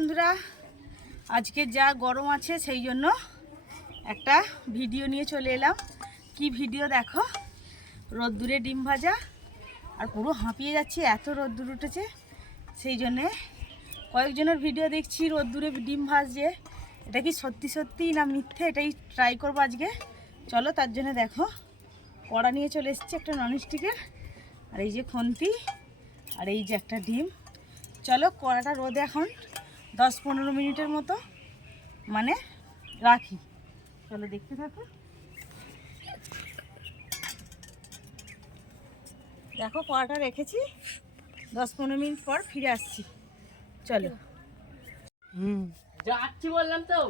বন্ধুরা, আজকে যা গরম আছে সেই জন্য একটা ভিডিও নিয়ে চলে এলাম। কি ভিডিও দেখো, রোদ্দুরে ডিম ভাজা, আর পুরো হাঁপিয়ে যাচ্ছে, এত রোদ্দুর উঠেছে। সেই জন্যে কয়েকজনের ভিডিও দেখছি রোদ্দুরে ডিম ভাজছে, এটা কি সত্যি সত্যি না মিথ্যে, এটাই ট্রাই করবো আজকে। চলো, তার জন্য দেখো কড়া নিয়ে চলে এসেছি একটা ননস্টিকের, আর এই যে খুন্তি, আর এই যে একটা ডিম। চলো কড়াটা রোদে এখন 10-15 মিনিটের মতো মানে রাখি। চলো দেখতে থাকো। দেখো কড়াটা রেখেছি, 10-15 মিনিট পর ফিরে আসছি। চলো। যাচ্ছি বললাম তো।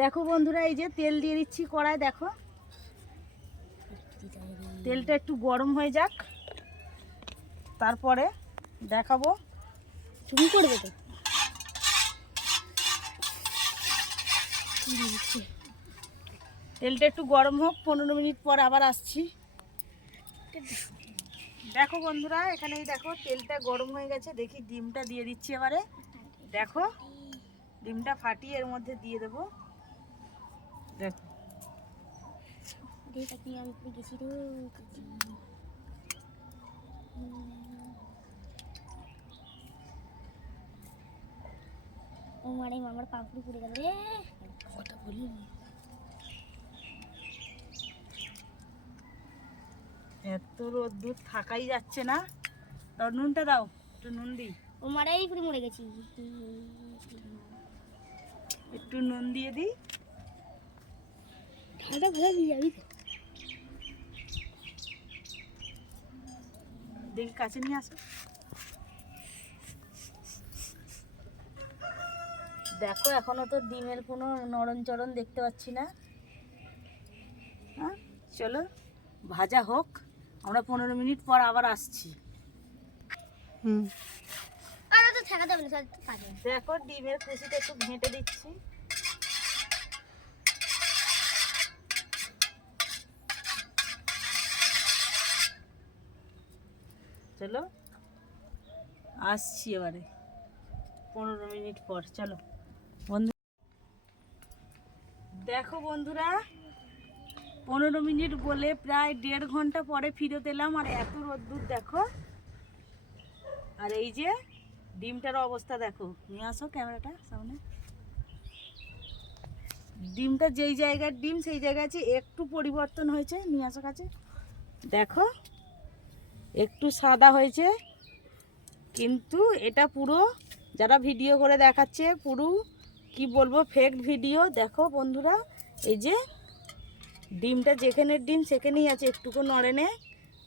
দেখো বন্ধুরা, এই যে তেল দিয়ে দিচ্ছি কড়ায়। দেখো তেলটা একটু গরম হয়ে যাক, তারপরে দেখাবো। তুমি করবে তো? তেলটা একটু গরম হোক, 15 মিনিট পর আবার আসছি। দেখো বন্ধুরা, এখানেই দেখো তেলটা গরম হয়ে গেছে। দেখি ডিমটা দিয়ে দিচ্ছি এবারে। দেখো ডিমটা ফাটিয়ে এর মধ্যে দিয়ে দেবো। দেখো মামার পাপড়ি পুড়ে গেল রে। কথা বলিনি, এত রোদ্দুর থাকাই যাচ্ছে না। দাও নুনটা, দাও একটু নুন দিই। ও মারাই পুড়ে মরে গেছি। একটু নুন দিয়ে দিই। ঠান্ডা ভালো দিয়ে যাবি তো? দেখি কাছে নিয়ে আসো। দেখো এখনো তো ডিমের কোনো নরম চরণ দেখতে পাচ্ছি না। হ্যাঁ, চলো ভাজা হোক, আমরা 15 মিনিট পর আবার আসছি। দেখো ডিমের কুচিটা একটু ঘেঁটে দিচ্ছি। চলো আসছি এবারে 15 মিনিট পর। চলো বন্ধু, দেখো বন্ধুরা 15 মিনিট বলে প্রায় 1.5 ঘন্টা পরে ফিরত এলাম, আর এত রোদ্দুর দেখো। আর এই যে ডিমটার অবস্থা দেখো, নিয়ে আসো ক্যামেরাটা সামনে। ডিমটা যেই জায়গার ডিম সেই জায়গায় আছে, একটু পরিবর্তন হয়েছে। নিয়ে আসো কাছে। দেখো একটু সাদা হয়েছে, কিন্তু এটা পুরো যারা ভিডিও করে দেখাচ্ছে পুরো কি বলবো ফেক ভিডিও। দেখো বন্ধুরা, এই যে ডিমটা যেখানের ডিম সেখানেই আছে, একটুকু নড়ে নে।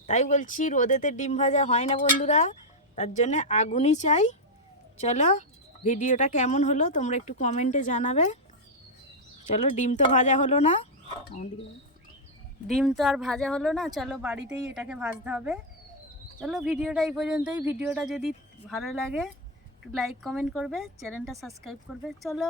তাই বলছি রোদেতে ডিম ভাজা হয় না বন্ধুরা, তার জন্য আগুনই চাই। চলো ভিডিওটা কেমন হলো তোমরা একটু কমেন্টে জানাবে। চলো, ডিম তো ভাজা হলো না, ডিম তো আর ভাজা হলো না। চলো বাড়িতেই এটাকে ভাজতে হবে। চলো ভিডিওটা এই পর্যন্তই। ভিডিওটা যদি ভালো লাগে একটু লাইক কমেন্ট করবে, চ্যানেলটা সাবস্ক্রাইব করবে। চলো।